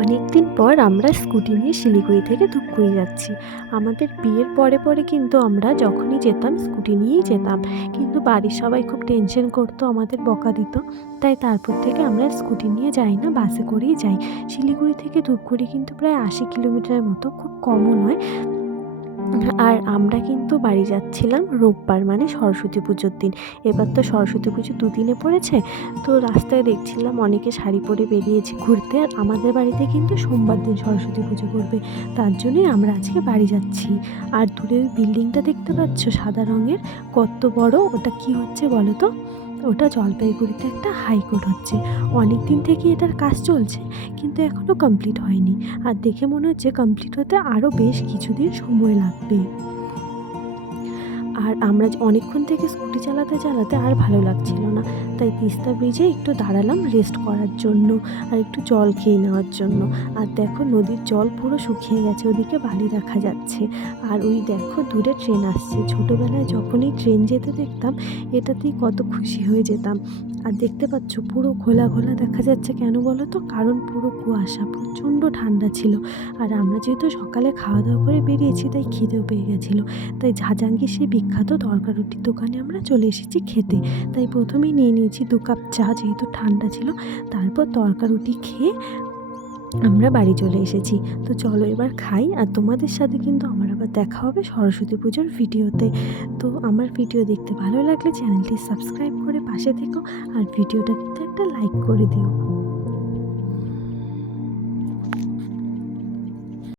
অনেক দিন পর আমরা স্কুটি নিয়ে শিলিগুড়ি থেকে ধূপগুড়ি যাচ্ছি। আমাদের বিয়ের পরে পরে কিন্তু আমরা যখনই যেতাম স্কুটি নিয়েই যেতাম, কিন্তু বাড়ির সবাই খুব টেনশন করতো, আমাদের বকা দিত। তাই তারপর থেকে আমরা স্কুটি নিয়ে যাই না, বাসে করেই যাই। শিলিগুড়ি থেকে ধূপগুড়ি কিন্তু প্রায় 80 কিলোমিটারের মতো, খুব কমও নয়। আর আমরা কিন্তু বাড়ি যাচ্ছিলাম রোববার, মানে সরস্বতী পুজোর দিন। এবার তো সরস্বতী পুজো দুদিনে পড়েছে, তো রাস্তায় দেখছিলাম অনেকে শাড়ি পরে বেরিয়েছে ঘুরতে। আর আমাদের বাড়িতে কিন্তু সোমবার দিন সরস্বতী পুজো করবে, তার জন্যই আমরা আজকে বাড়ি যাচ্ছি। আর দূরে ওই বিল্ডিংটা দেখতে পাচ্ছ সাদা রঙের, কত বড়! ওটা কি হচ্ছে বলো তো? ওটা জলপাইগুড়িতে একটা হাইকোর্ট হচ্ছে। অনেক দিন থেকে এটার কাজ চলছে, কিন্তু এখনও কমপ্লিট হয়নি। আর দেখে মনে হচ্ছে কমপ্লিট হতে আরও বেশ কিছুদিন সময় লাগবে। আর আমরা অনেকক্ষণ থেকে স্কুটি চালাতে চালাতে আর ভালো লাগছিল না, তাই তিস্তা ব্রিজে একটু দাঁড়ালাম রেস্ট করার জন্য আর একটু জল খেয়ে নেওয়ার জন্য। আর দেখো নদীর জল পুরো শুকিয়ে গেছে, ওদিকে বালি দেখা যাচ্ছে। আর ওই দেখো দূরে ট্রেন আসছে। ছোটোবেলায় যখনই ট্রেন যেতে দেখতাম, এটাতেই কত খুশি হয়ে যেতাম। আর দেখতে পাচ্ছ পুরো ঘোলা ঘোলা দেখা যাচ্ছে, কেন বলো তো? কারণ পুরো কুয়াশা, প্রচণ্ড ঠান্ডা ছিল। আর আমরা যেহেতু সকালে খাওয়া দাওয়া করে বেরিয়েছি, তাই খিদেও পেয়ে গেছিলো। তাই ঝাঁঝাঙ্গির সেই বিখ্যাত তড়কা রুটির দোকানে আমরা চলে এসেছি খেতে। তাই প্রথমেই নিয়ে নিয়েছি 2 কাপ চা, যেহেতু ঠান্ডা ছিল। তারপর তড়কা রুটি খেয়ে আমরা বাড়ি চলে এসেছি। তো চলো এবার খাই, আর তোমাদের সাথে কিন্তু আমার আবার দেখা হবে সরস্বতী পুজোর ভিডিওতে। তো আমার ভিডিও দেখতে ভালো লাগলে চ্যানেলটি সাবস্ক্রাইব করে পাশে থেকো, আর ভিডিওটা কিন্তু একটা লাইক করে দিও।